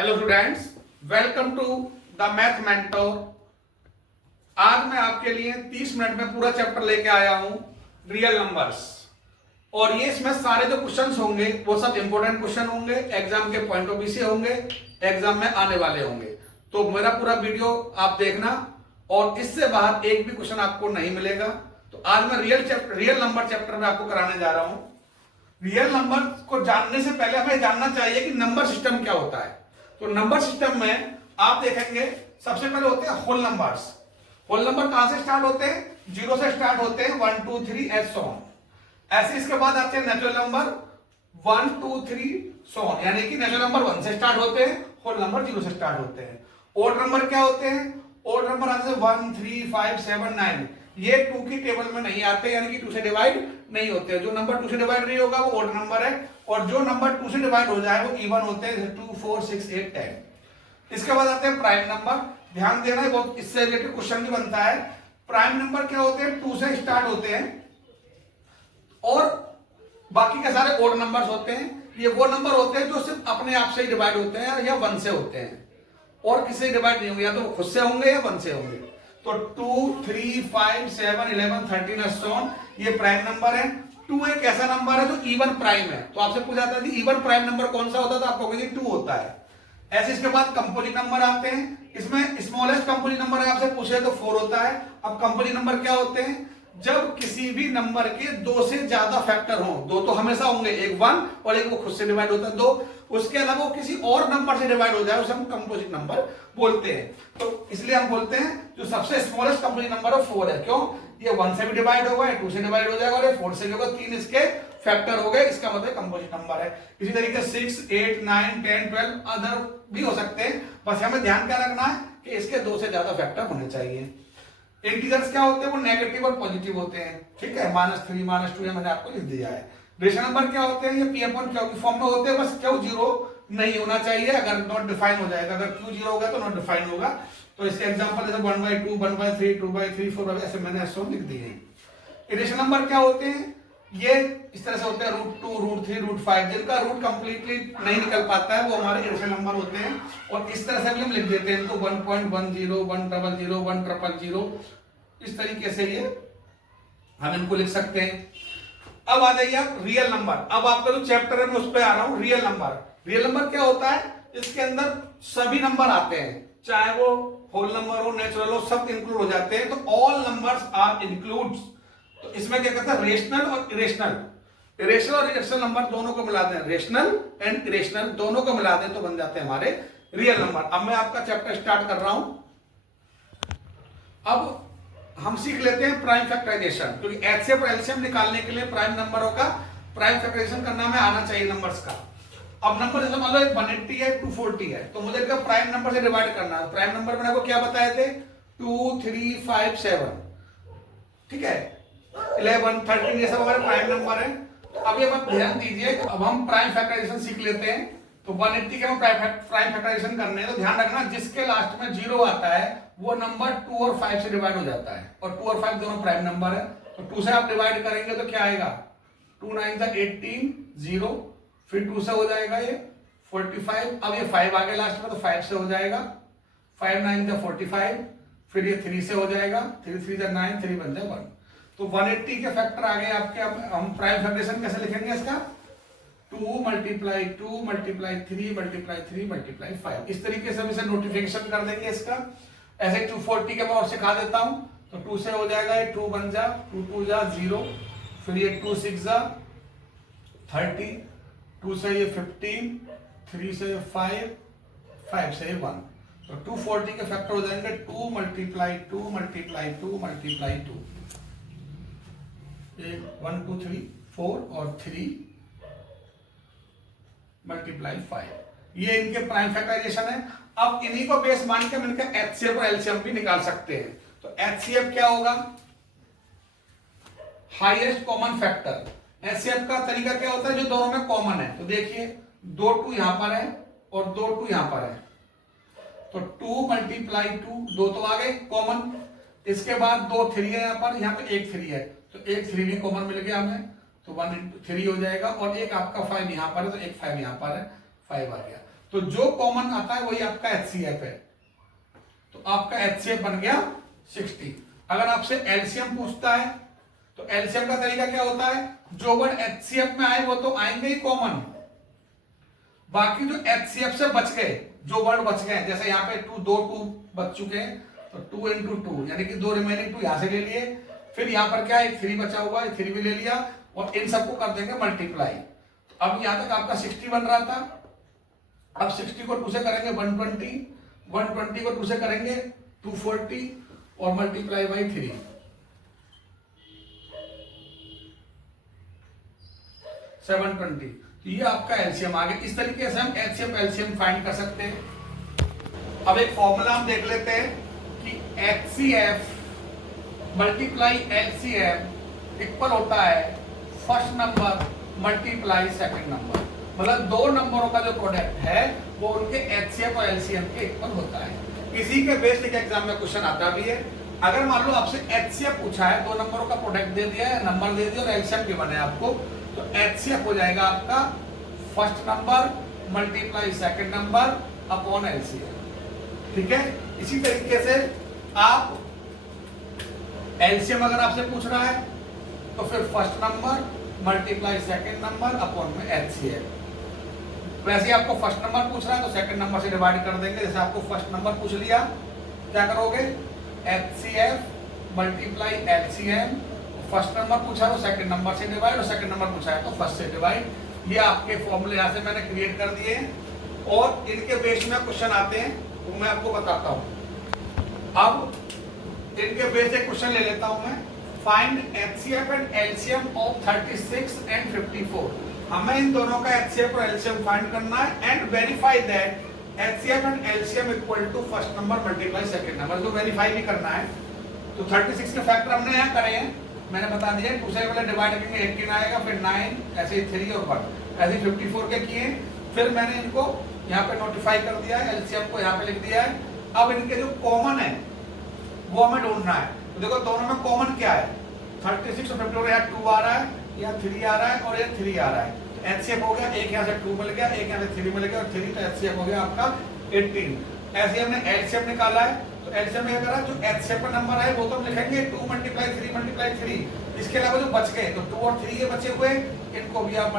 Hello students, welcome to the math mentor. आज मैं आपके लिए 30 मिनट में पूरा चैप्टर लेके आया हूं, रियल नंबर्स। और ये इसमें सारे जो क्वेश्चंस होंगे वो सब इंपॉर्टेंट क्वेश्चन होंगे, एग्जाम के पॉइंट ऑफ व्यू से होंगे, एग्जाम में आने वाले होंगे। तो मेरा पूरा वीडियो आप देखना और इससे बाहर एक भी क्वेश्चन आपको नहीं मिलेगा। तो आज मैं रियल नंबर चैप्टर में आपको कराने जा रहा हूं। रियल नंबर को जानने से पहले हमें जानना चाहिए कि नंबर सिस्टम क्या होता है। तो नंबर सिस्टम में आप देखेंगे सबसे पहले होते हैं होल नंबर्स। होल नंबर कहां से स्टार्ट होते हैं? 0 से स्टार्ट होते हैं, 1 2 3 एंड सो ऑन। ऐसे इसके बाद आते हैं नेचुरल नंबर 1 2 3 सो ऑन, यानी कि नेचुरल नंबर 1 से स्टार्ट होते हैं, होल नंबर 0 से स्टार्ट होते हैं। ओड नंबर क्या होते हैं? ओड नंबर आते हैं 1 3 5 7 9। ये 2 की टेबल में नहीं आते, यानी कि 2 से डिवाइड नहीं होते। जो नंबर 2 से डिवाइड नहीं होगा वो ओड नंबर है, और जो नंबर 2 से डिवाइड हो जाए वो इवन होते हैं, 2 4 6 8 10। इसके बाद आते हैं प्राइम नंबर। ध्यान देना है, बहुत इससे रिलेटेड क्वेश्चन भी बनता है। प्राइम नंबर क्या होते हैं? 2 से स्टार्ट होते हैं और बाकी के सारे ओड नंबर्स होते हैं। ये वो नंबर होते हैं जो सिर्फ अपने आप से ही डिवाइड होते हैं या 1 से होते हैं, और किसी से डिवाइड नहीं होंगे, या तो वो खुद से होंगे या 1 से होंगे। तो 2 3 5 7 11 13 and so on, ये प्राइम नंबर है। 2 एक ऐसा नंबर है जो इवन प्राइम है। तो आपसे पूछा जाता है कि इवन प्राइम नंबर कौन सा होता है, तो आपको कहेंगे 2 होता है। ऐसे इसके बाद कंपोजिट नंबर आते हैं। इसमें स्मॉलेस्ट कंपोजिट नंबर आपसे पूछे तो 4 होता है। अब कंपोजिट नंबर क्या होते हैं? जब किसी भी नंबर के 2 से ज्यादा फैक्टर हो, 2 तो हमेशा होंगे, एक 1 और एक वो खुद से डिवाइड होता है 2, उसके अलावा वो किसी और नंबर से डिवाइड हो जाए उसे हम कंपोजिट नंबर बोलते हैं। तो इसलिए हम बोलते हैं जो सबसे स्मॉलेस्ट कंपोजिट नंबर है 4 है। क्यों? ये 1 से भी डिवाइड होगा, 2 से डिवाइड हो जाएगा और ये 4 से भी होगा, 3 इसके फैक्टर हो गए, इसका मतलब कंपोजिट नंबर है। इसी तरीके 6 8 9 10 12 अदर भी हो सकते हैं, बस हमें ध्यान क्या रखना है कि इसके 2 से ज्यादा फैक्टर होने चाहिए। इंटीजर्स क्या होते हैं? वो नेगेटिव और पॉजिटिव होते हैं, ठीक है। -3 -2 ये मैंने आपको लिख दिया है। रेशनल नंबर क्या होते हैं? ये P/Q की फॉर्म में होते हैं, बस Q 0 नहीं होना चाहिए, अगर नॉट डिफाइन हो जाएगा। अगर Q 0 होगा तो नॉट डिफाइन होगा। तो इसके एग्जांपल जैसे 1/2 1/3 2/3 4, ऐसे मैंने ऐसे लिख दिए हैं। इरेशनल नंबर क्या होते हैं? ये इस तरह से होते हैं, √2 √3 √5, जिनका रूट कंप्लीटली नहीं निकल पाता है वो हमारे इरेशनल नंबर होते हैं। और इस तरह से भी हम लिख देते हैं इनको 1.10 100 100 इस तरीके से ये हम इनको लिख सकते हैं। अब आ जाइए आप रियल नंबर। अब आपका जो चैप्टर है मैं उस पर आ रहा हूं। रियल नंबर, रियल नंबर क्या होता है? इसके अंदर सभी नंबर आते हैं, चाहे वो होल नंबर हो, नेचुरल हो, सब इंक्लूड हो जाते हैं। तो ऑल नंबर्स आर इंक्लूड्स। तो इसमें क्या कहते हैं? रेशनल और इरेशनल। इरेशनल और इरेशनल नंबर दोनों को मिला दें, रेशनल एंड इरेशनल दोनों को मिला दें तो बन जाते हैं हमारे रियल नंबर। अब मैं आपका चैप्टर स्टार्ट कर रहा हूं। अब हम सीख लेते हैं प्राइम फैक्टराइजेशन, क्योंकि एचसीएफ और एलसीएम निकालने के लिए प्राइम नंबरों का प्राइम फैक्टराइजेशन करना हमें आना चाहिए नंबर्स का। अब नंबर जैसे मान लो 180 है 240 है, तो मुझे इनका प्राइम नंबर से डिवाइड करना है। प्राइम नंबर मैंने आपको क्या बताए थे? 2 3 5 7, ठीक है, 11 13, ये सब हमारे प्राइम नंबर है। तो अभी अब आप ध्यान दीजिए, अब हम प्राइम फैक्टराइजेशन सीख लेते हैं। तो 180 के हम प्राइम फैक्टराइजेशन करने हैं, तो ध्यान रखना जिसके लास्ट में 0 आता है वो नंबर 2 और 5 से डिवाइड हो जाता है, और 2 और 5 दोनों प्राइम नंबर है। तो 2 से आप डिवाइड करेंगे तो क्या आएगा? 2 9 18 0, फिर 2 से हो जाएगा ये 45। अब ये 5 आ गया लास्ट में, तो 5 से हो जाएगा 5 9 45, फिर ये 3 से हो जाएगा 3 3 9, 3 बन जाए 1। तो 180 के फैक्टर आ गए आपके। अब हम प्राइम फैक्टराइजेशन कैसे लिखेंगे इसका? 2 × 2 × 3 × 3 × 5, इस तरीके से हम इसे नोटिफिकेशन कर देंगे इसका। ऐसे 240 के मैं और सिखा देता हूं। तो 2 से हो जाएगा ये 2 बन जा, 2 2 जा 0, फिर ये 2 6 जा 30, 2 से ये 15, 3 से 5, 5 से 1। तो 240 के फैक्टर हो जाएंगे 2 × 2 × 2 × 2, 1 2 3 4 और 3 × 5। ये इनके प्राइम फैक्टराइजेशन है। अब इन्हीं को बेस मान के हम इनका एचसीएफ और एलसीएम भी निकाल सकते हैं। तो एचसीएफ क्या होगा? Highest common factor. एचसीएफ का तरीका क्या होता है? जो दोनों में कॉमन है। तो देखिए 2 2 यहां पर है और 2 2 यहां पर है, तो 2 × 2, 2 तो आ गए कॉमन। इसके बाद 2 3 है यहां पर, यहां पे 1 3 है, तो 1 3 भी कॉमन मिल गया हमें, तो 1 × 3 हो जाएगा। और एक आपका 5 यहां पर है, तो एक 5 यहां पर है, 5 आ गया। तो जो कॉमन आता है वही आपका एचसीएफ है, तो आपका एचसीएफ बन गया 60। अगर आपसे एलसीएम पूछता है तो एलसीएम का तरीका क्या होता है, जो वर्ड एचसीएफ में आए वो तो आएंगे ही कॉमन, बाकी जो एचसीएफ से बच गए, जो वर्ड बच गए, जैसे यहाँ पे दो टू बच चुके हैं, तो 2 into 2 यानी कि 2 रिमेनिंग 2 यहां से ले लिए, फिर यहाँ पर क्या है 3 बचा हुआ है, 3 भी ले लिया, और इन सबको कर देंगे मल्टीप्लाई। तो अब यहां तक आपका 60 बन रहा था, अब 60 को 2 से करेंगे 120, 120 को 2 से करेंगे 240 और मल्टीप्लाई बाई 3, 720। तो ये आपका एलसीएम आ गया। इस तरीके से हम एचसीएफ एलसीएम फाइंड कर सकते हैं। अब एक फॉर्मूला हम देख लेते हैं कि एचसीएफ मल्टीप्लाई एलसीएम इक्वल होता है first number multiply second number, मतलब दो नंबरों का जो प्रोडक्ट है वो उनके एचसीएफ और एलसीएम के इक्वल होता है। इसी के बेसिक एग्जाम में क्वेश्चन आता भी है। अगर मान लो आपसे एचसीएफ पूछा है, दो नंबरों का प्रोडक्ट दे दिया है, नंबर दे दिया और एलसीएम भी बने आपको, तो एचसीएफ हो जाएगा आपका first number multiply second number upon LCM. ठीक है, इसी तरीके से आप एलसीएम अगर आपसे पूछ रहा है तो फिर first number multiply second number upon में एचसीएफ। वैसे ही आपको फर्स्ट नंबर पूछ रहा है तो सेकंड नंबर से डिवाइड कर देंगे। जैसे आपको फर्स्ट नंबर पूछ लिया, क्या करोगे, HCF multiply LCM, first number पूछा है तो सेकंड नंबर से डिवाइड, और सेकंड नंबर पूछा है तो फर्स्ट से डिवाइड। ये आपके फॉर्मूले यहां से मैंने क्रिएट कर दिए और इनके बेस में क्वेश्चन आते हैं, तो मैं आपको बताता हूं। अब इनके बेस एक क्वेश्चन ले लेता हूं मैं, find HCF and LCM of 36 and 54। हमें इन दोनों का एचसीएफ और एलसीएम फाइंड करना है and verify that HCF and LCM equal to first number multiply second number, जो वेरीफाई भी करना है। तो 36 के फैक्टर हमने यहाँ करे हैं, मैंने बता दिया, 2 से पहले डिवाइड करेंगे 18 आएगा, फिर 9, ऐसे 3 और 1, ऐसे 54 के किए। फिर मैंने इनको यहाँ पे नोटिफाई कर दिया है, एलसीएम को यहाँ पे लिख दिया है। अब इनके जो कॉमन है वो हमें ढूंढना है। तो देखो दोनों में कॉमन क्या है, 36 और 54, यहाँ 2 आ रहा है, यहाँ 3 आ रहा है और यहाँ 3 आ रहा है। तो एचसीएफ हो गया, एक यहाँ से 2 मिल गया, एक यहाँ से 3 मिल गया, और 3 तो एचसीएफ हो गया आपका 18। ऐसे हमने एलसीएम निकाला है, तो एलसीएम में क्या करा, जो एचसीएफ का नंबर है वो तो हम लिखेंगे 2 मल्टीप्लाई 3 मल्टीप्लाई 3। इसके अलावा जो बच गए, तो 2 और 3 ये बचे हुए, इनको भी आप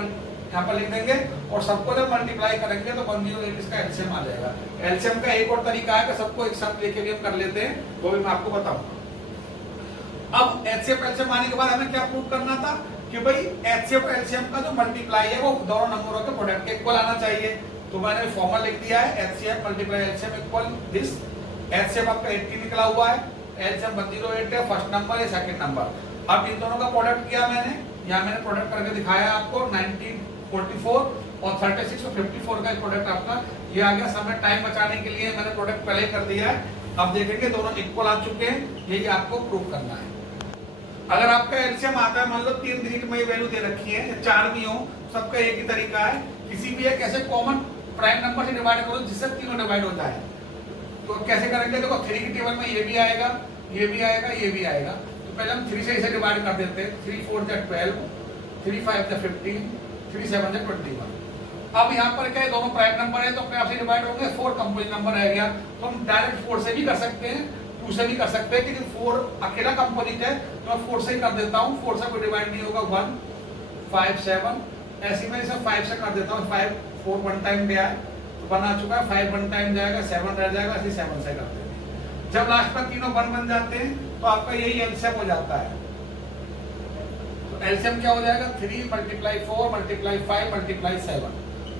यहाँ पर लिख देंगे और सबको जब मल्टीप्लाई करेंगे तो 108 इसका एलसीएम आ जाएगा। एलसीएम का एक और तरीका है कि सबको एक साथ लेके भी हम कर लेते हैं, वो भी मैं आपको बताऊंगा। अब एचसीएफ एलसीएम आने के बाद हमें क्या प्रूव करना था कि भाई एचसीएफ एलसीएम का जो मल्टीप्लाई है वो दोनों नंबरों के प्रोडक्ट के इक्वल आना चाहिए। तो मैंने फॉर्मूला लिख दिया है, HCF multiply LCM equal this. HCF आपका 80 निकला हुआ है, एलसीएम 108 है, फर्स्ट नंबर है, सेकंड नंबर। अब इन दोनों का प्रोडक्ट किया मैंने, यहाँ मैंने प्रोडक्ट करके दिखाया आपको, 1944 और 36 और 54 का प्रोडक्ट आपका ये आ गया। समय टाइम बचाने के लिए मैंने प्रोडक्ट पहले कर दिया है। अब देखेंगे दोनों इक्वल आ चुके हैं, यही आपको प्रूव करना है। अगर आपका एलसीएम आता है, मान लो 3 डिजिट में वैल्यू दे रखी है, 4 भी हो, सबका एक ही तरीका है, किसी भी एक ऐसे कॉमन प्राइम नंबर से डिवाइड करो जिससे तीनों डिवाइड हो जाए। तो कैसे करेंगे, देखो 3 की टेबल में ये भी आएगा, ये भी आएगा, ये भी आएगा। तो पहले हम 3 से इसे डिवाइड कर देते हैं, 3 4 जा 12, 3 5 जा 15, 3 7 जा 21। अब यहाँ पर क्या है, दोनों प्राइम नंबर है तो अपने आप से डिवाइड होंगे, 4 कंपोजिट नंबर रह गया। तो हम डायरेक्ट 4 से भी कर सकते हैं, 2 से भी कर सकते हैं, क्योंकि 4 अकेला कंपोजिट है तो मैं 4 से ही कर देता हूँ। 4 से कोई डिवाइड नहीं होगा, 1 5 7, ऐसे मैं इसे 5 से कर देता हूँ। 5 4 1 टाइम गया है तो बना चुका है, 5 1 टाइम जाएगा, 7 रह जाएगा, ऐसे 7 से करते हैं। जब लास्ट पर तीनों 1 बन जाते हैं तो आपका यही एलसीएम हो जाता है। तो एलसीएम क्या हो जाएगा, 3 मल्टीप्लाई 4 मल्टीप्लाई 5 मल्टीप्लाई 7।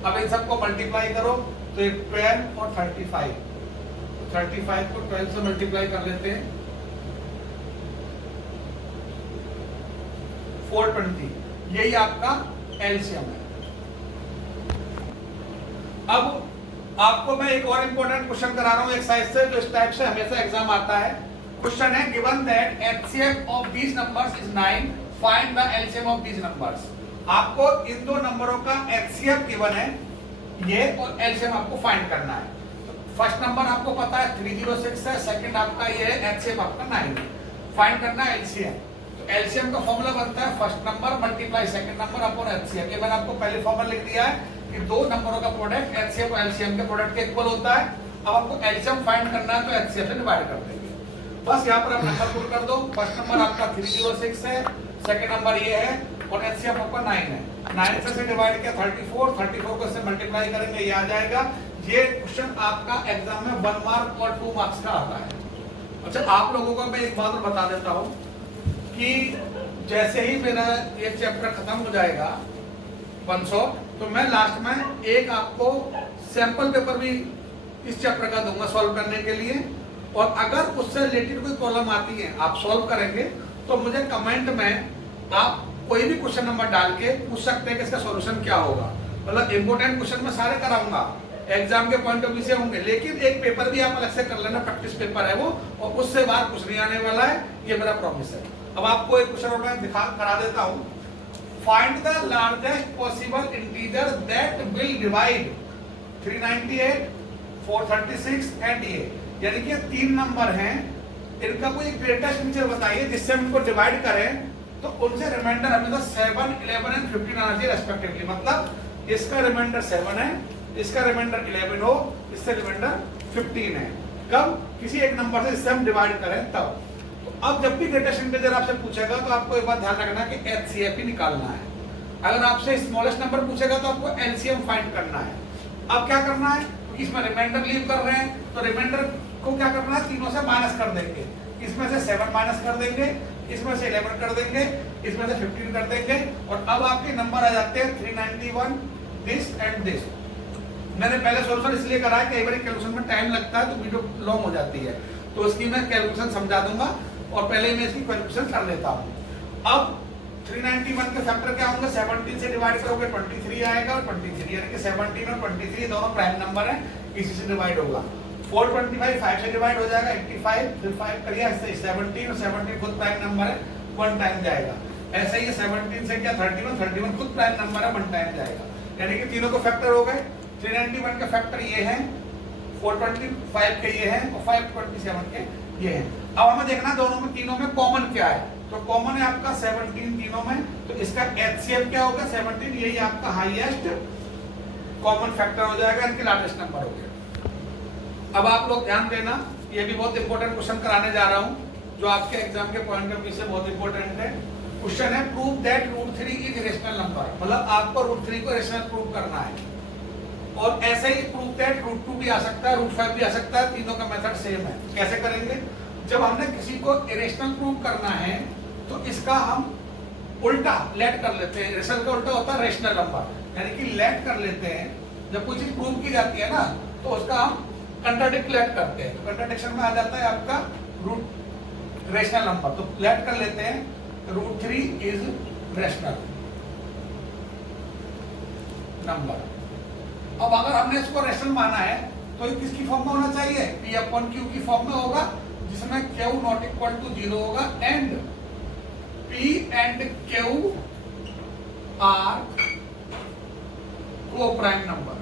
अब इन सबको मल्टीप्लाई करो तो 12 और 35, 35 को 12 से मल्टीप्लाई कर लेते हैं, 420, यही आपका एलसीएम है। अब आपको मैं एक और इंपॉर्टेंट क्वेश्चन करा रहा हूं एक्सरसाइज से, जो इस टाइप से हमेशा एग्जाम आता है। क्वेश्चन है, given that HCF of these numbers is 9, find the LCM of these numbers. आपको इन दो नंबरों का एचसीएफ गिवन है ये, और एलसीएम आपको फाइंड करना है। फर्स्ट नंबर आपको पता है 306 है, सेकंड आपका ये है, एचसीएफ आपका 9 है। फाइंड करना है एलसीएम। तो एलसीएम का फॉर्मूला बनता है first number multiply second number upon HCF. ये मैंने आपको पहले फॉर्मूला लिख दिया है, कि दो नंबरों का प्रोडक्ट एचसीएफ और एलसीएम के प्रोडक्ट के इक्वल होता है। अब आपको एलसीएम फाइंड करना है तो एचसीएफ से डिवाइड कर देंगे। बस यहाँ पर आप नंबर पुट कर दो। फर्स्ट नंबर आपका 306 है, सेकंड नंबर ये है और एचसीएफ आपका 9 है। 9 से डिवाइड किया 34 को इससे मल्टीप्लाई करेंगे, ये आ जाएगा। ये क्वेश्चन आपका एग्जाम में 1 मार्क और 2 मार्क्स का आता है। अच्छा, आप लोगों को मैं एक बात और बता देता हूँ कि जैसे ही मेरा ये चैप्टर खत्म हो जाएगा 100, तो मैं लास्ट में एक आपको सैंपल पेपर भी इस चैप्टर का दूंगा सॉल्व करने के लिए। और अगर उससे रिलेटेड कोई प्रॉब्लम आती है, आप सॉल्व करेंगे, तो मुझे कमेंट में आप कोई भी क्वेश्चन नंबर डाल के पूछ सकते हैं कि इसका सॉल्यूशन क्या होगा। मतलब इंपोर्टेंट क्वेश्चन मैं सारे कराऊंगा, एग्जाम के पॉइंट ऑफ व्यू से होंगे, लेकिन एक पेपर भी आप अलग से कर लेना, प्रैक्टिस पेपर है वो, और उससे बाहर कुछ नहीं आने वाला है, ये मेरा प्रॉमिस है। अब आपको एक क्वेश्चन मैं करा देता हूँ। Find the largest possible integer that will divide 398, 436 and ये, यानी कि 3 नंबर हैं, इनका कोई ग्रेटेस्ट इंटीजर बताइए जिससे हम इनको डिवाइड करें तो उनसे रिमाइंडर हमें 7, 11 एंड 15 आना चाहिए रेस्पेक्टिवली। मतलब इसका रिमाइंडर 7 है, इसका रिमाइंडर 11 हो, इससे रिमाइंडर 15 है। कब? किसी एक नंबर से इससे हम डिवाइड करें तब। तो अब जब भी ग्रेटेस्ट इंटीजर आपसे पूछेगा तो आपको एक बात ध्यान रखना कि एचसीएफ ही निकालना है। अगर आपसे स्मॉलेस्ट नंबर पूछेगा तो आपको एलसीएम फाइंड करना है। अब क्या करना है, इसमें रिमाइंडर लीव कर रहे हैं तो रिमाइंडर को क्या करना है, तीनों से माइनस कर देंगे। इसमें से 7 माइनस कर देंगे, इसमें से 11 कर देंगे, इसमें से 15 कर देंगे, और अब आपके नंबर आ जाते हैं 391, दिस एंड दिस। मैंने पहले सॉल्यूशन इसलिए करा है कि कई बार कैलकुलेशन में टाइम लगता है तो वीडियो लॉन्ग हो जाती है, तो इसकी मैं कैलकुलेशन समझा दूंगा और पहले मैं इसकी कैलकुलेशन कर लेता हूँ। अब 391 के फैक्टर क्या होंगे, 17 से डिवाइड करोगे 23 आएगा, और 23 यानी कि 17 और 23 दोनों प्राइम नंबर है, इसी से डिवाइड होगा। 425 5 से डिवाइड हो जाएगा, 85, फिर 5 करिए, इससे 17 और 17 खुद प्राइम नंबर है, 1 टाइम जाएगा। ऐसे ही 17 से क्या 31 खुद प्राइम नंबर है, 1 टाइम जाएगा। यानी कि तीनों को फैक्टर हो गए। 391 के फैक्टर ये हैं, 425 के ये हैं, और 527 के ये हैं। अब हमें देखना दोनों में, तीनों में कॉमन क्या है। तो कॉमन है आपका 17 तीनों में, तो इसका एचसीएफ क्या होगा 17, यही आपका हाईएस्ट कॉमन फैक्टर हो जाएगा, इनके लार्जेस्ट नंबर हो गया। अब आप लोग ध्यान देना, ये भी बहुत इंपॉर्टेंट क्वेश्चन कराने जा रहा हूं, जो आपके एग्जाम के पॉइंट ऑफ व्यू से बहुत इंपॉर्टेंट है। क्वेश्चन है prove that √3 is rational number, मतलब आपको √3 को रेशनल प्रूव करना है। और ऐसे ही प्रूव दैट √2 भी आ सकता है, √5 भी आ सकता है, तीनों का मेथड सेम है। कैसे करेंगे, जब हमने किसी को इरेशनल प्रूव करना है तो इसका हम उल्टा लेट कर लेते हैं। रेशनल का उल्टा होता है रेशनल नंबर, यानी कि लेट कर लेते हैं। जब कोई चीज प्रूव की जाती है ना तो उसका हम कंट्राडिक्ट लेट करते हैं, तो कंट्राडिक्शन में आ जाता है आपका रेशनल नंबर। तो लेट कर लेते हैं √3 इज रेशनल नंबर। अब अगर हमने इसको रेशनल माना है तो ये किसकी फॉर्म में होना चाहिए, P/Q की फॉर्म में होगा, जिसमें Q नॉट इक्वल टू 0 होगा, and P and Q are को प्राइम नंबर।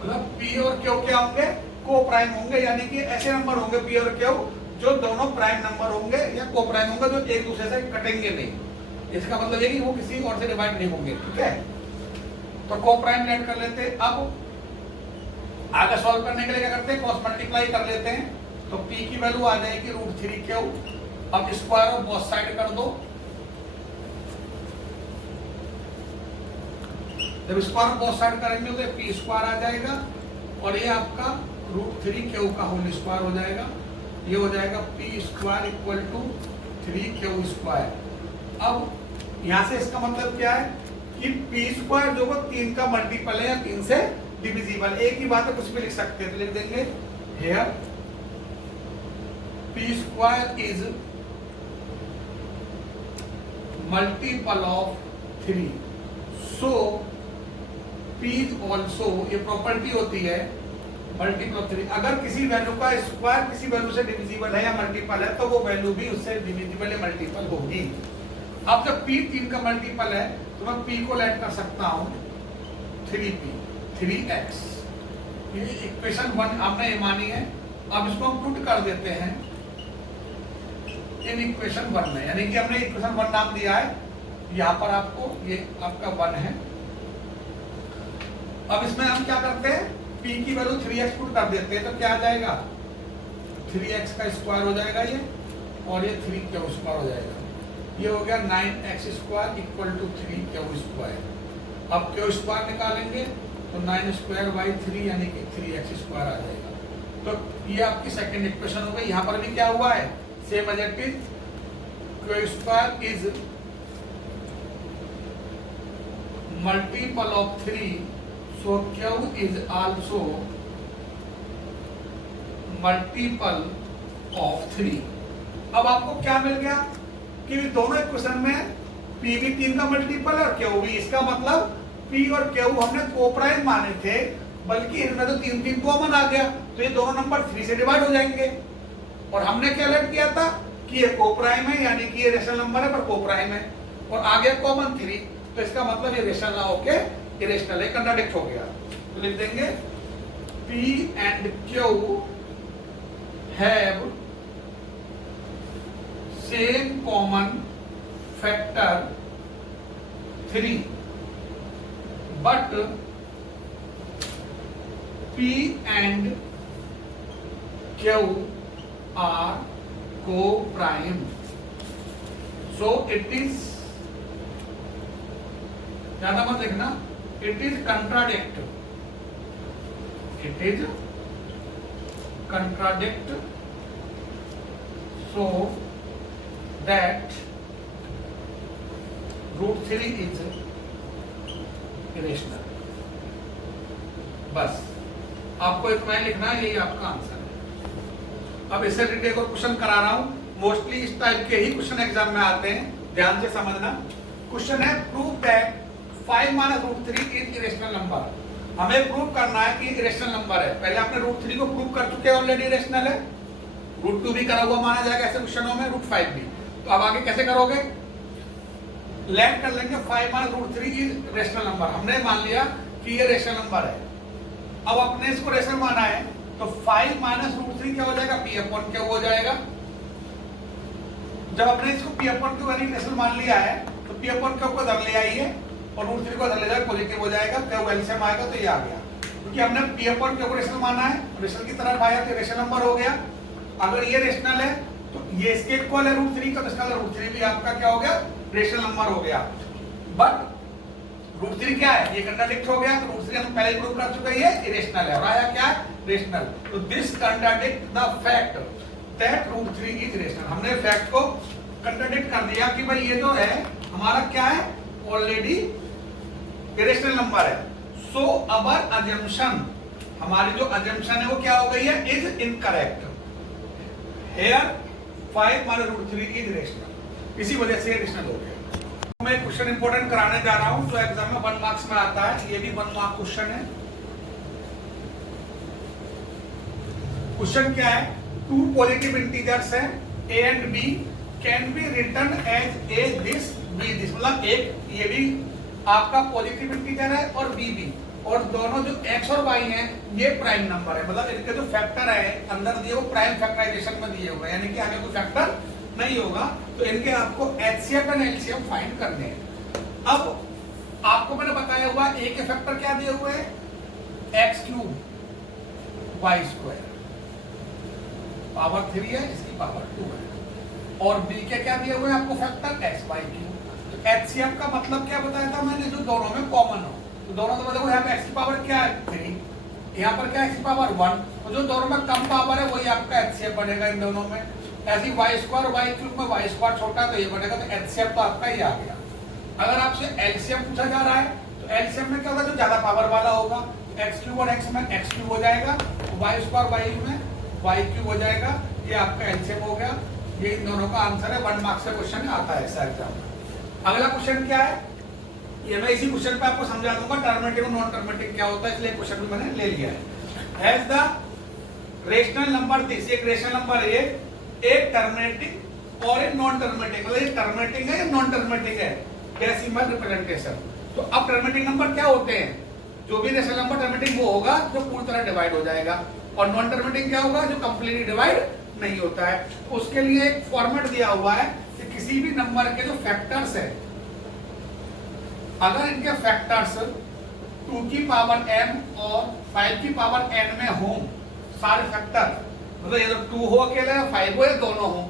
मतलब P और Q क्या होंगे, को प्राइम होंगे, यानी कि ऐसे नंबर होंगे P और Q जो दोनों प्राइम नंबर होंगे या को प्राइम होंगे, जो एक दूसरे से कटेंगे नहीं। इसका मतलब ये कि वो किसी और से डिवाइड नहीं होंगे, ठीक है। तो को प्राइम लेट कर लेते हैं। अब आगे सॉल्व करने के लिए क्या करते हैं, क्रॉस मल्टीप्लाई कर लेते हैं, तो P की वैल्यू आ जाएगी √3Q। अब स्क्वायर ऑफ बोथ साइड कर दो, जब स्क्वायर ऑफ बोथ साइड करेंगे तो P स्क्वायर आ जाएगा, और ये आपका √3Q का होल स्क्वायर हो जाएगा। ये हो जाएगा P square equal to 3Q square. अब यहां से इसका मतलब क्या है कि P स्क्वायर जो वो 3 का मल्टीपल है या 3 से डिविजिबल। एक ही बात है, कुछ भी लिख सकते हैं, तो लिख देंगे here P square is multiple of 3, so P is also, ये प्रॉपर्टी होती है मल्टीपल ऑफ 3। अगर किसी वैल्यू का स्क्वायर किसी वैल्यू से डिविजिबल है या मल्टीपल है तो वो वैल्यू भी उससे डिविजिबल या मल्टीपल होगी। अब जब P 3 का मल्टीपल है तो मैं P को लेट कर सकता हूं 3P 3x। ये इक्वेशन 1 आपने ये मानी है। अब इसको हम पुट कर देते हैं इन इक्वेशन 1 में, यानी कि हमने इक्वेशन 1 नाम दिया है, यहाँ पर आपको ये आपका 1 है। अब इसमें हम क्या करते हैं, p की वैल्यू 3x पुट कर देते हैं, तो क्या आ जाएगा 3x का स्क्वायर हो जाएगा ये, और ये 3q स्क्वायर हो जाएगा। ये हो गया 9x square equal to 3q square. अब q स्क्वायर निकालेंगे तो 9 स्क्वायर बाई 3 यानी कि 3x स्क्वायर आ जाएगा। तो ये आपकी सेकंड इक्वेशन हो गई। यहाँ पर भी क्या हुआ है, same as it is, q square is multiple of 3, so q is also multiple of 3। अब आपको क्या मिल गया कि दोनों इक्वेशन में p भी 3 का मल्टीपल है और q भी। इसका मतलब p और q हमने कोप्राइम माने थे, बल्कि इनमें तो 3 कॉमन आ गया, तो ये दोनों नंबर 3 से डिवाइड हो जाएंगे। और हमने क्या अलर्ट किया था कि ये कोप्राइम है, यानी कि ये रेशनल नंबर है पर कोप्राइम है, और आ गया कॉमन 3, तो इसका मतलब ये रेशनल ना होके इरेशनल है, कंट्राडिक्ट हो गया। तो लिख देंगे p and q have same common factor 3, but p and q are co-prime, so it is, ज्यादा मत लिखना, it is contradict, it is contradict, so that √3 is irrational। बस आपको इतना ही लिखना है, यही आपका आंसर है। अब इससे रिलेटेड एक और क्वेश्चन करा रहा हूं, मोस्टली इस टाइप के ही क्वेश्चन एग्जाम में आते हैं, ध्यान से समझना। क्वेश्चन है prove that 5 minus √3 is irrational number. हमें प्रूव करना है कि इरेशनल नंबर है। पहले आपने √3 को प्रूव कर चुके हैं, ऑलरेडी इरेशनल है। √2 भी करा हुआ माना जाएगा ऐसे क्वेश्चनों में, √5 भी। तो अब आगे कैसे करोगे, लैंड कर लेंगे 5 माइनस √3 इज रेशनल नंबर। हमने मान लिया कि ये रेशनल नंबर है। अब अपने इसको रेशनल माना है, तो 5 माइनस √3 क्या हो जाएगा, p अपॉन q हो जाएगा। जब अपने इसको p अपॉन q यानी रेशनल मान लिया है, तो p अपॉन q को इधर ले आइए और √3 को इधर ले जाए, पॉजिटिव हो जाएगा, q एलसीएम आएगा तो ये आ गया। क्योंकि हमने p अपॉन q को रेशनल माना है, रेशनल की तरफ आया तो रेशनल नंबर हो गया। अगर ये रेशनल है तो ये इसके इक्वल है √3 का, तो इसका √3 भी आपका क्या हो गया, रेशनल नंबर हो गया। बट √3 क्या है, ये कंट्राडिक्ट हो गया, तो √3 हम पहले प्रूव कर चुके हैं, ये इरेशनल है, और आया क्या है, रेशनल। तो this contradict the fact that √3 is rational. हमने फैक्ट को कंट्राडिक्ट कर दिया कि भाई ये जो है हमारा क्या है, ऑलरेडी इरेशनल नंबर है। सो अवर अजम्पशन, हमारी जो अजम्पशन है वो क्या हो गई है, is incorrect. Here 5 minus √3 is rational, इसी वजह से रेशनल हो गया। मैं क्वेश्चन इंपोर्टेंट कराने जा रहा हूं, जो एग्जाम में 1 मार्क्स में आता है, ये भी 1 मार्क क्वेश्चन है। क्वेश्चन क्या है, 2 पॉजिटिव इंटीजर्स हैं a and b can be written as a this b this, मतलब एक ये भी आपका पॉजिटिव इंटीजर है और b भी, और दोनों जो x और y हैं ये प्राइम नंबर है, मतलब इनके जो फैक्टर है अंदर दिए वो प्राइम फैक्टराइजेशन में दिए हुए हैं, यानी कि आगे कोई फैक्टर नहीं होगा। तो इनके आपको HCF एंड LCM फाइंड करने हैं। अब आपको मैंने बताया हुआ a के फैक्टर क्या दिए हुए हैं, x³ y² पावर 3 है, इसकी पावर 2 है, और b के क्या दिए हुए हैं आपको फैक्टर xy³। तो HCF का मतलब क्या बताया था मैंने, जो दोनों में कॉमन हो। तो दोनों तो देखो यहाँ पे x की पावर क्या है 3, यहाँ पर क्या है x की पावर 1, तो जो दोनों में कम पावर है वही आपका HCF बनेगा इन दोनों में। ऐसी y² y³ में y² छोटा है तो ये बनेगा, तो HCF तो आपका ही आ गया। अगर आपसे LCM पूछा जा रहा है तो LCM में क्या होगा, जो ज्यादा पावर वाला होगा, x³ और x में x³ हो जाएगा, y² y में y³ हो जाएगा, ये आपका LCM हो गया। ये इन दोनों का आंसर है, 1 मार्क्स का क्वेश्चन आता है ऐसा एग्जाम में। अगला क्वेश्चन क्या है, ये मैं इसी क्वेश्चन पे आपको समझा दूंगा टर्मिनेटिव और नॉन टर्मिनेटिव क्या होता है, इसलिए क्वेश्चन भी मैंने ले लिया है। As the rational number this, एक रेशनल नंबर है, एक टर्मिनेटिंग और एक नॉन टर्मिनेटिंग, मतलब ये टर्मिनेटिंग है या नॉन टर्मिनेटिंग है, डेसिमल रिप्रेजेंटेशन। तो अब टर्मिनेटिंग नंबर क्या होते हैं, जो भी रेशनल नंबर टर्मिनेटिंग वो होगा जो पूरी तरह डिवाइड हो जाएगा, और नॉन टर्मिनेटिंग क्या होगा, जो कंप्लीटली डिवाइड नहीं होता है। तो उसके लिए एक फॉर्मेट दिया हुआ है कि किसी भी नंबर के जो फैक्टर्स है, अगर इनके फैक्टर्स 2 की पावर m और 5 की पावर n में हो सारे फैक्टर, मतलब ये 2 हो अकेले, 5 हो या दोनों हो,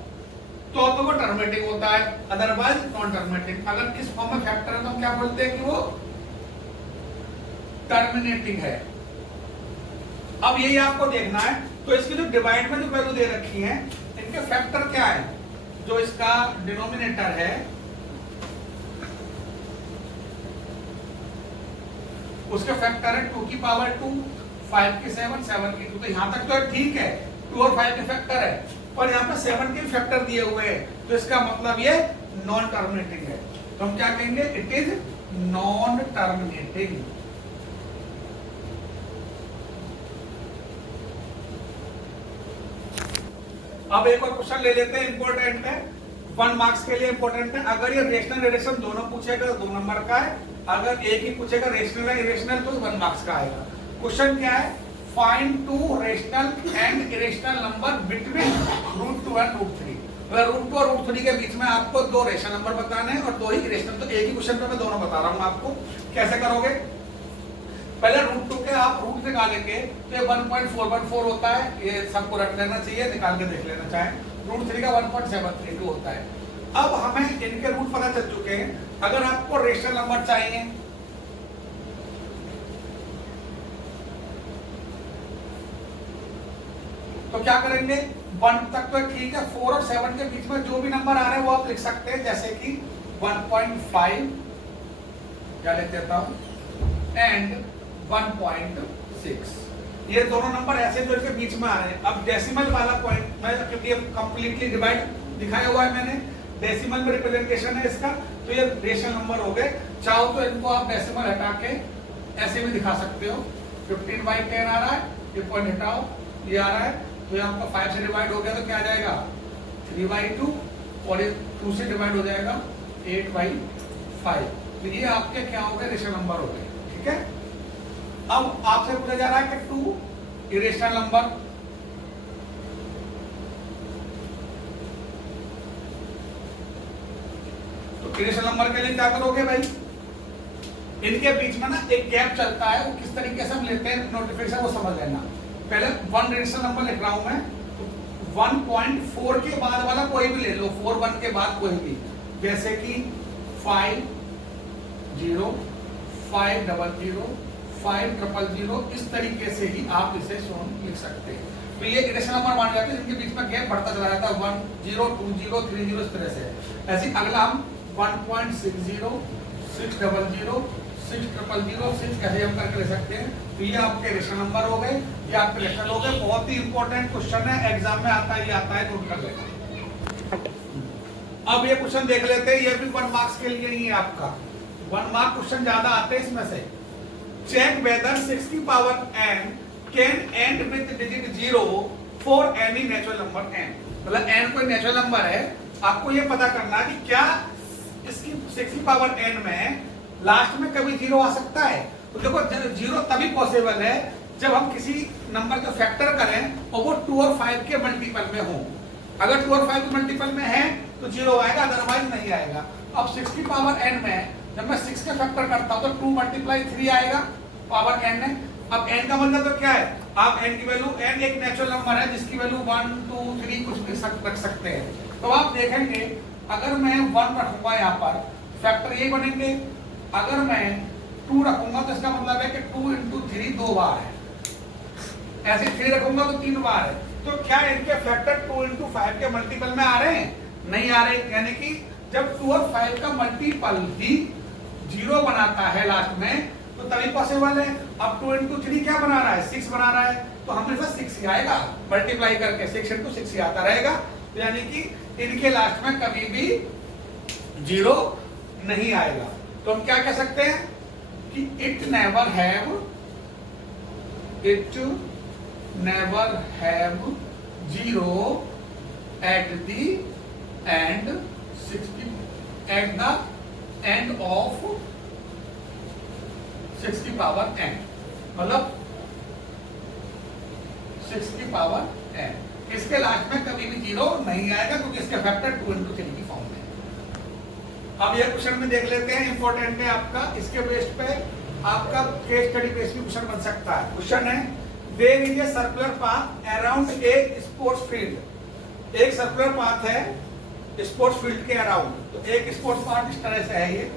तो वो टर्मिनेटिंग होता है, अदरवाइज नॉन टर्मिनेटिंग। अगर इस फॉर्म में फैक्टर है तो हम क्या बोलते हैं कि वो टर्मिनेटिंग है। अब यही आपको देखना है, तो इसकी जो डिवाइड में जो वैल्यू दे रखी है, इनके फैक्टर क्या है, जो इसका डिनोमिनेटर है उसके फैक्टर है 2 की पावर 2, 5 की 7, 7 की 2, तो यहां तक तो ठीक है, 2 और 5 के फैक्टर है, पर यहाँ पे 7 के फैक्टर दिए हुए हैं, तो इसका मतलब ये नॉन टर्मिनेटिंग है। तो हम क्या कहेंगे, इट इज नॉन टर्मिनेटिंग। अब एक और क्वेश्चन ले लेते हैं, इंपॉर्टेंट है, 1 मार्क्स के लिए इंपॉर्टेंट है। अगर ये रेशनल रिलेशन दोनों पूछेगा तो 2 नंबर का है, अगर एक ही पूछेगा रेशनल है इरेशनल तो 1 मार्क्स का आएगा। क्वेश्चन क्या है, find 2 rational and irrational number between √2 और √3। √2 और √3 के बीच में आपको 2 रेशनल नंबर बताने हैं और 2 ही इरेशनल। तो एक ही क्वेश्चन पे मैं दोनों बता रहा हूं आपको। कैसे करोगे, पहले √2 के आप रूट निकालेंगे तो ये 1.414 होता है, ये सबको रख लेना चाहिए, निकाल के देख लेना चाहे। √3 का 1.732 होता है। अब हमें इनके रूट पता चल चुके हैं, अगर आपको रेशनल नंबर चाहिए तो क्या करेंगे, 1 तक तो ठीक है, 4 और 7 के बीच में जो भी नंबर आ रहे हैं वो आप लिख सकते हैं, जैसे कि 1.5 क्या लिख देता हूं एंड 1.6, ये दोनों नंबर ऐसे जो इसके बीच में आ रहे हैं। अब डेसिमल वाला पॉइंट मैं, क्योंकि कंप्लीटली डिवाइड दिखाया हुआ है मैंने, डेसिमल में रिप्रेजेंटेशन है इसका, तो ये रेशनल नंबर हो गए। चाहो तो इनको आप डेसिमल हटा के ऐसे भी दिखा सकते हो, 15/10 आ रहा है, ये पॉइंट हटाओ, ये आ रहा है, तो ये आपका 5 से डिवाइड हो गया तो क्या आ जाएगा 3/2, और ये 2 से डिवाइड हो जाएगा 8/5। तो ये आपके क्या हो गए, रेशनल नंबर हो गए, ठीक है। अब आपसे पूछा जा रहा है कि 2 इरेशनल नंबर, तो इरेशनल नंबर के लिए क्या करोगे भाई, इनके बीच में ना एक गैप चलता है, वो किस तरीके से हम लेते हैं नोटिफिकेशन वो समझ लेना। पहले 1 रेशनल नंबर लिख रहा हूं मैं, 1.4 के बाद वाला कोई भी ले लो, 4 के बाद कोई भी, जैसे कि 5 0 5 0 5 000, इस तरीके से ही आप इसे लिख सकते हैं। तो ये इरेशनल नंबर मान जाते हैं, इनके बीच में गैप बढ़ता चला जाता है, 1 0 2 0 3 0, इस तरह से। ऐसे अगला हम 1.60 6 0 6 000 6 कैसे हम करके ले सकते हैं। तो ये आपके रेशनल नंबर हो गए, ये आपके रेशनल हो गए। बहुत ही इंपॉर्टेंट क्वेश्चन है, एग्जाम में आता है, ये आता है, नोट कर लेना। अब ये क्वेश्चन देख लेते हैं, ये भी 1 मार्क्स के लिए ही है आपका, 1 मार्क क्वेश्चन ज्यादा आते हैं इसमें से। चेक वेदर 6 की power n can and with digit 0 for any natural number n। मतलब n कोई नेचुरल नंबर है, आपको ये पता करना है कि क्या इसकी 6 की पावर n में लास्ट में कभी 0 आ सकता है। तो देखो 0 तभी पॉसिबल है जब हम किसी नंबर का फैक्टर करें और वो 2 और 5 के मल्टीपल में हो। अगर 2 और 5 के मल्टीपल में है तो 0 आएगा, अदरवाइज नहीं आएगा। अब 6 की पावर n में जब मैं 6 के फैक्टर करता हूं तो 2 × 3 आएगा पावर n है। अब n का मतलब तो क्या है, आप n की वैल्यू, n एक नेचुरल नंबर है जिसकी वैल्यू 1 2 3 कुछ भी रख सकते हैं। तो आप देखेंगे अगर मैं 1 रखूंगा यहाँ पर, फैक्टर यही बनेंगे। अगर मैं 2 रखूंगा तो इसका मतलब है कि 2 × 3 2 बार है, ऐसे 3 रखूंगा तो 3 बार है। तो क्या इनके फैक्टर 2 × 5 के मल्टीपल में आ रहे हैं? नहीं आ रहे। यानी कि जब 2 और 5 का मल्टीपल ही 0 बनाता है लास्ट में तो तभी पॉसिबल है। अब 2 × 3 क्या बना रहा है, 6 बना रहा है, तो हमेशा 6 ही आएगा, मल्टीप्लाई करके 6 × 6 ही आता रहेगा। तो यानी कि इनके लास्ट में कभी भी 0 नहीं आएगा। तो हम क्या कह सकते हैं कि it never have 0 at the end 60 at the end of 6 की पावर n, मतलब 6 की पावर n, इसके लास्ट में कभी भी 0 नहीं आएगा क्योंकि इसके फैक्टर 2 × 3 की फॉर्म में। अब ये क्वेश्चन में देख लेते हैं, इंपॉर्टेंट है आपका। इसके बेस पे आपका केस स्टडी बेस भी क्वेश्चन बन सकता है। क्वेश्चन है there is a circular path around a sports field. एक सर्कुलर पाथ है स्पोर्ट्स फील्ड के अराउंड। तो एक स्पोर्ट्स पाथ इस तरह से है, ये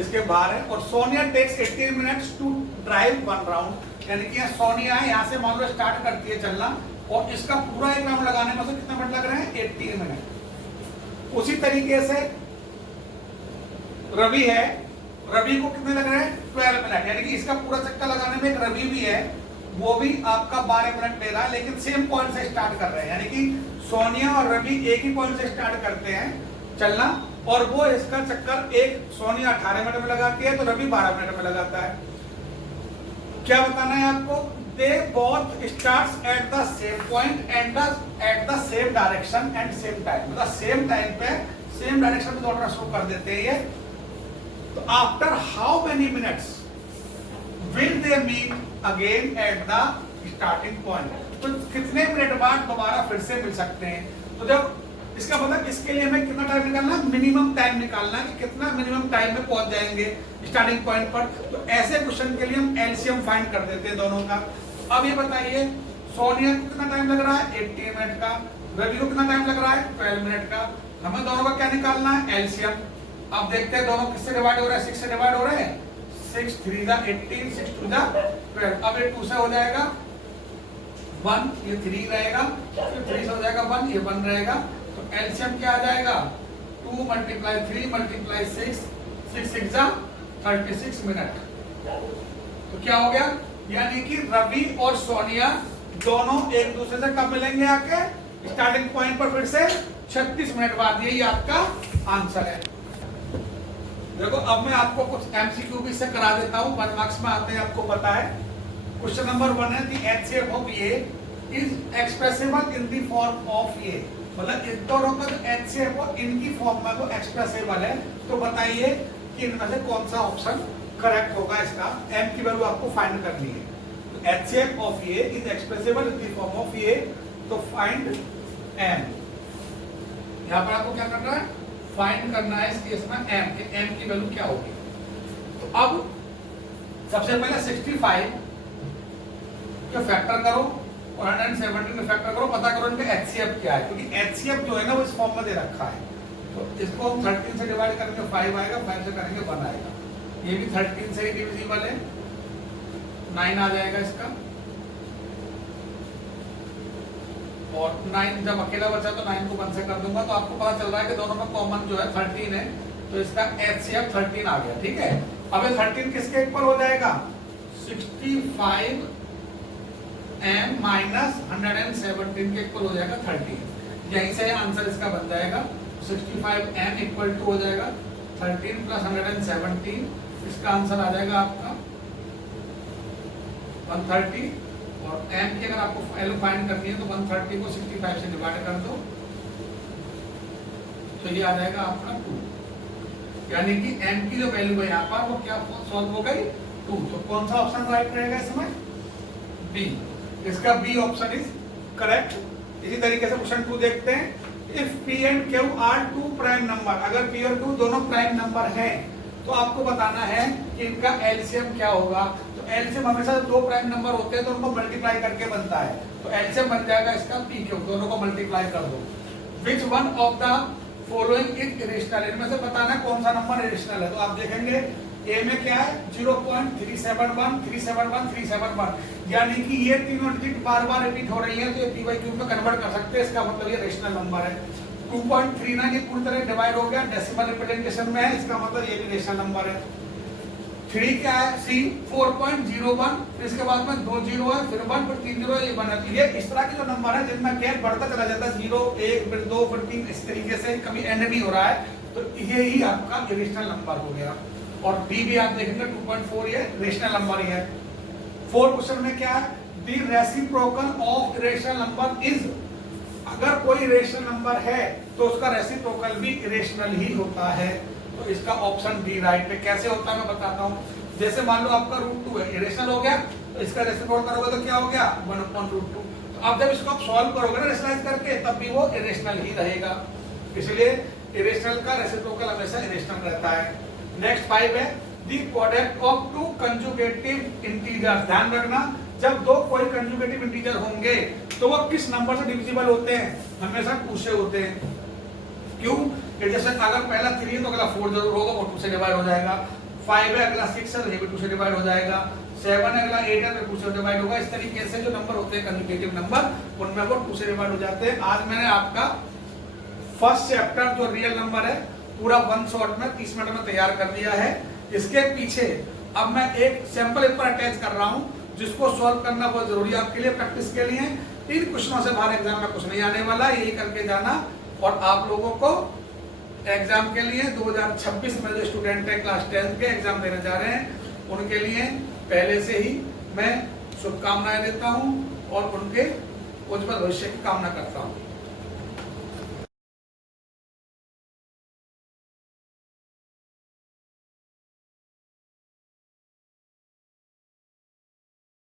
इसके बाहर है। और Sonia takes 18 minutes to drive 1 round, यानी कि सोनिया है यहाँ से मान लो स्टार्ट करती है चलना, और इसका पूरा 1 राउंड लगाने में से कितना मिनट लग रहे हैं? 18 मिनट। उसी तरीके से रवि है, रवि को कितने लग रहे हैं? 12 मिनट, यानी कि इसका पूरा चक्कर लगाने में एक रवि भी है, वो भी आपका 12 मिनट ले रहा है, लेकिन सेम पॉइंट से स्टार्ट कर रहे हैं। यानी कि सोनिया और रवि एक ही पॉइंट से स्टार्ट करते हैं चलना, और वो इसका चक्कर एक सोनिया 18 मिनट में लगाती है तो रवि 12 मिनट में लगाता है। क्या बताना है आपको? They both starts at the same point and at the same direction and same time, मतलब सेम टाइम पे सेम डायरेक्शन में दौड़ना शुरू कर देते हैं ये। तो after how many minutes will they meet again at the starting point? तो कितने मिनट बाद दोबारा फिर से मिल सकते हैं? तो जब इसका मतलब इसके लिए हमें कितना टाइम निकालना है? मिनिमम टाइम निकालना है कि कितना मिनिमम टाइम में पहुंच जाएंगे स्टार्टिंग पॉइंट पर। तो ऐसे क्वेश्चन के लिए हम एलसीएम फाइंड कर देते हैं दोनों का। तो अब ये बताइए सोनिया को कितना टाइम लग रहा है? 18 मिनट का। रवि को कितना टाइम लग रहा है? 12 मिनट का। हमें दोनों का क्या निकालना है? एलसीएम। अब देखते हैं दोनों किससे डिवाइड हो रहा है? 6 से डिवाइड हो रहे हैं। 6 3 जा 18, 6 2 जा 12। अब ये 2 से हो जाएगा 1, ये 3 रहेगा, फिर 3 से हो जाएगा 1, ये 1 रहेगा। तो एलसीएम क्या आ जाएगा? 2 मल्टीप्लाई 3 मल्टीप्लाई 6, 6 6 जा 36 मिनट। तो क्या हो गया? यानी कि रवि और सोनिया दोनों एक दूसरे से कब मिलेंगे? आके स्टार्टिंग पॉइंट पर फिर से 36 मिनट बाद। यही आपका आंसर है। देखो अब मैं आपको कुछ एमसीक्यू भी से करा देता हूं, 1 मार्क्स में आते हैं, आपको पता है। क्वेश्चन नंबर 1 है the HCF of A is expressible in the form of A, मतलब इन दोनों का जो एचसीएफ हो इनकी फॉर्म में वो एक्सप्रेसिबल है। तो बताइए कि इनमें से कौन सा ऑप्शन करेक्ट होगा? इसका एम की वैल्यू आपको फाइंड करनी है। तो HCF of A is expressible in the form of A, तो फाइंड एम। यहां पर आपको क्या करना है? फाइंड करना है इस केस में एम, कि एम की वैल्यू क्या होगी। तो अब सबसे पहले 65 के फैक्टर करो और 117 के फैक्टर करो, पता करो इनका एचसीएफ क्या है, क्योंकि एचसीएफ जो है ना वो इस फॉर्म में दे रखा है। तो इसको हम 13 से डिवाइड करेंगे 5 आएगा, 5 से करेंगे 1 आएगा। ये भी 13 से ही डिविजिबल है, 9 आ जाएगा इसका। और 9 जब अकेला बचा तो 9 को 1 से कर दूंगा, तो आपको पता चल रहा है कि दोनों में कॉमन जो है 13 है, तो इसका एचसीएफ 13 आ गया। ठीक है, अब ये 13 किसके इक्वल हो जाएगा? 65 m माइनस 117 के इक्वल हो जाएगा 13। यहीं से आंसर इसका बन जाएगा। 65 m इक्वल टू हो जाएगा 13 प्लस 117, इसका आंसर आ जाएगा आपका 130। और m की अगर आपको वैल्यू फाइंड करनी है तो 130 को 65 से डिवाइड कर दो, तो ये आ जाएगा आपका 2। यानी कि m की जो वैल्यू है यहाँ पर वो क्या सॉल्व हो गई? 2। तो कौन सा ऑप्शन राइट रहेगा इसमें? बी। इसका बी ऑप्शन इज करेक्ट। इसी तरीके से क्वेश्चन 2 देखते हैं। If p and q are 2 prime number, अगर p और q दोनों प्राइम नंबर हैं तो आपको बताना है कि इनका एलसीएम क्या होगा। तो एलसीएम हमेशा 2 प्राइम नंबर होते हैं तो उनको मल्टीप्लाई करके बनता है। तो एलसीएम बन जाएगा इसका p q, दोनों को मल्टीप्लाई कर दो। Which one of the following is irrational, इनमें से बताना है कौन सा नंबर इरेशनल है। तो आप देखेंगे ए में क्या है? 0.371 371 371, यानी कि ये तीनों डिजिट बार बार रिपीट हो रही है, तो ये पी बाई क्यू में कन्वर्ट कर सकते हैं। इसका मतलब ये रेशनल नंबर है। 2.39 ये पूरी तरह डिवाइड हो गया, डेसिमल रिप्रेजेंटेशन में है, इसका मतलब ये भी रेशनल नंबर है। 3 क्या है? सी 4.01, फिर इसके बाद में 2 0 है, फिर 1, फिर 3 0 है, ये बना। तो ये इस तरह के जो नंबर है जिनमें गैप बढ़ता चला जाता है, 0 1 फिर 2 फिर 3, इस तरीके से कभी एंड नहीं हो रहा है, तो ये ही आपका इरेशनल नंबर हो गया। और बी भी आप देखेंगे 2.4 ये रेशनल नंबर ही है। 4 क्वेश्चन में क्या है? The reciprocal of irrational number is, अगर कोई रेशनल नंबर है तो उसका रेसिप्रोकल भी इरेशनल ही होता है। तो इसका ऑप्शन डी राइट है। कैसे होता है मैं बताता हूँ। जैसे मान लो आपका √2 है, इरेशनल हो गया, तो इसका रेसिप्रोकल करोगे तो क्या हो गया? 1/√2। तो अब जब इसको आप सॉल्व करोगे ना रेशनलाइज करके, तब भी वो इरेशनल ही रहेगा। इसलिए इरेशनल का रेसिप्रोकल हमेशा इरेशनल रहता है। नेक्स्ट 5 है the product of two conjugative integer. ध्यान रखना, जब दो कोई कंजुगेटिव इंटीजर होंगे तो वो किस नंबर से डिविजिबल होते हैं, हमेशा 2 से होते हैं। क्यों? कि जैसे अगर पहला 3 है तो अगला 4 जरूर होगा, वो 2 से डिवाइड हो जाएगा। 5 है, अगला 6 है, ये भी 2 से डिवाइड हो जाएगा। 7 है, अगला 8 है, तो 2 से डिवाइड होगा। इस तरीके से जो नंबर होते हैं कंजुगेटिव नंबर, उनमें वो 2 से डिवाइड हो जाते हैं। आज मैंने आपका फर्स्ट चैप्टर जो रियल नंबर है पूरा 1 शॉट में 30 मिनट में तैयार कर दिया है। इसके पीछे अब मैं एक सैंपल पेपर अटैच कर रहा हूं जिसको सॉल्व करना बहुत जरूरी है आपके लिए, प्रैक्टिस के लिए। 3 क्वेश्चनों से बाहर एग्जाम में कुछ नहीं आने वाला, यही करके जाना। और आप लोगों को एग्जाम के लिए 2026 में जो स्टूडेंट है क्लास 10 के एग्जाम देने जा रहे हैं, उनके लिए पहले से ही मैं शुभकामनाएं देता हूं और उनके उज्जवल भविष्य की कामना करता हूं।